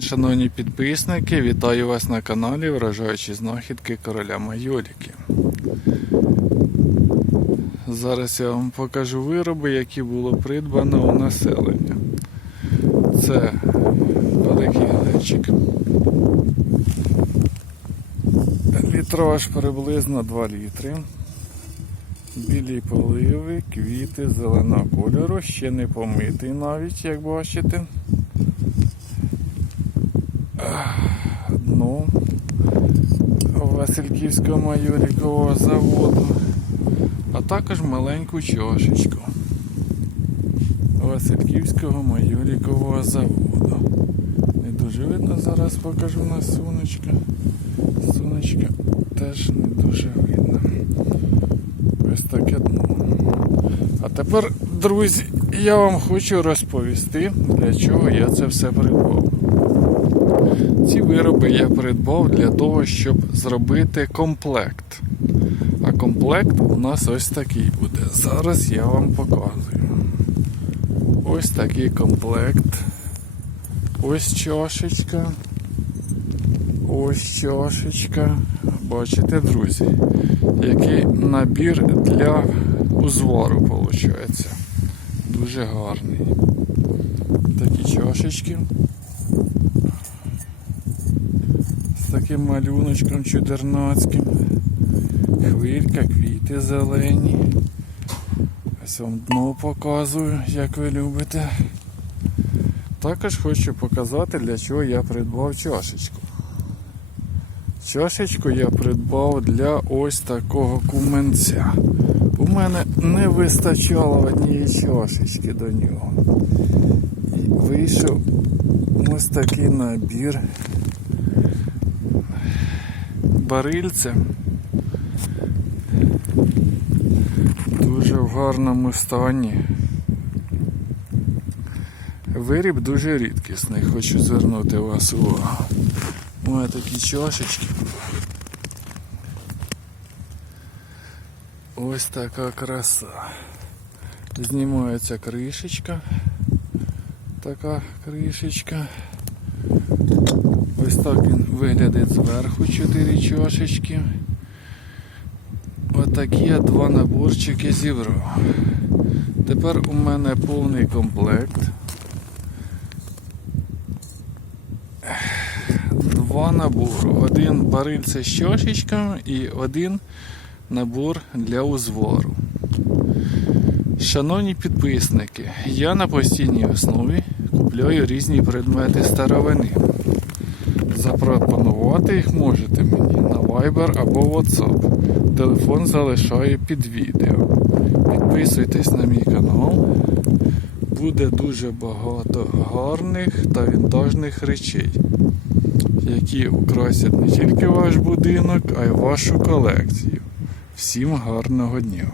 Шановні підписники, вітаю вас на каналі Вражаючі знахідки короля Майоліки. Зараз я вам покажу вироби, які було придбано у населення. Це великий глечик. Літраж приблизно 2 літри. Білі поливи, квіти зеленого кольору, ще не помитий навіть, як бачите. Дно Васильківського майорікового заводу, а також маленьку чашечку Васильківського майорікового заводу. Не дуже видно, зараз покажу на сонечко. Сонечко теж не дуже видно. Ось таке дно. А тепер, друзі, я вам хочу розповісти, для чого я це все придбав. Ці вироби я придбав для того, щоб зробити комплект. А комплект у нас ось такий буде. Зараз я вам показую. Ось такий комплект. Ось чашечка. Ось чашечка. Бачите, друзі, який набір для узвару виходить. Дуже гарний. Такі чашечки. з таким малюночком чудернацьким. Хвилька, квіти зелені. Ось вам дно показую, як ви любите. Також хочу показати, для чого я придбав чашечку. Чашечку я придбав для ось такого куменця. У мене не вистачало однієї чашечки до нього. І вийшов ось такий набір барильце. Дуже в гарному стані. Виріб дуже рідкісний, хочу звернути вас увагу. Ось такі чашечки. Ось така краса. Знімається кришечка. Така кришечка. Ось так він виглядає зверху, 4 чашечки. Отакі я два наборчики зібрав. Тепер у мене повний комплект. Два набори. Один барильце з чашечками і один набор для узвару. Шановні підписники, я на постійній основі купляю різні предмети старовини. Запропонувати їх можете мені на Viber або WhatsApp. Телефон залишаю під відео. Підписуйтесь на мій канал. Буде дуже багато гарних та вінтажних речей, які украсять не тільки ваш будинок, а й вашу колекцію. Всім гарного дня!